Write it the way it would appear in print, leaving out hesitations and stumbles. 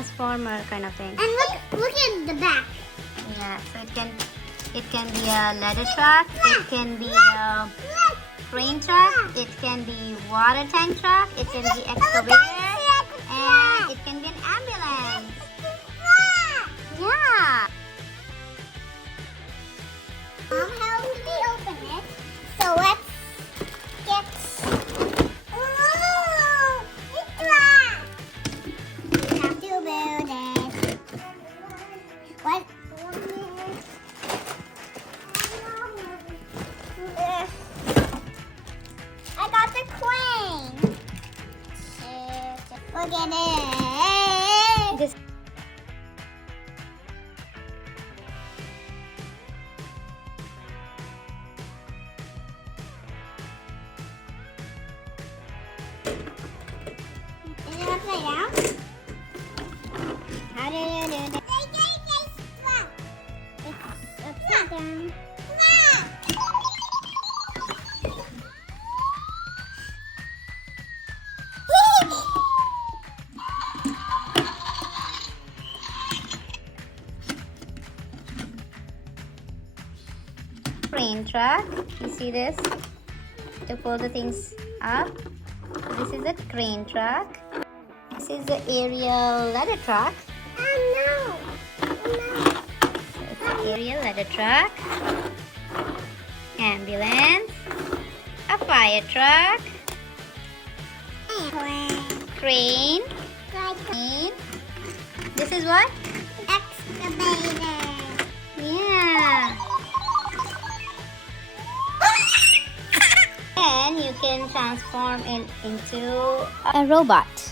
transformer kind of thing. And look at the back. Yeah, so it can be a ladder truck, it can be a crane truck, it can be water tank truck, it can be excavator, and it can be an ambulance. Yeah. Mom, how do we open it? So let's get. Oh, it's locked. We have to build it. What? I got the crane. Look at it. This Is it upside down? How do you do that? It's upside down. crane truck. You see this? To pull the things up. This is a crane truck. This is the aerial ladder truck. Oh no! So it's the aerial ladder truck. Ambulance. A fire truck. Crane. Crane. This is what? Excavator. Yeah. And you can transform it into a robot.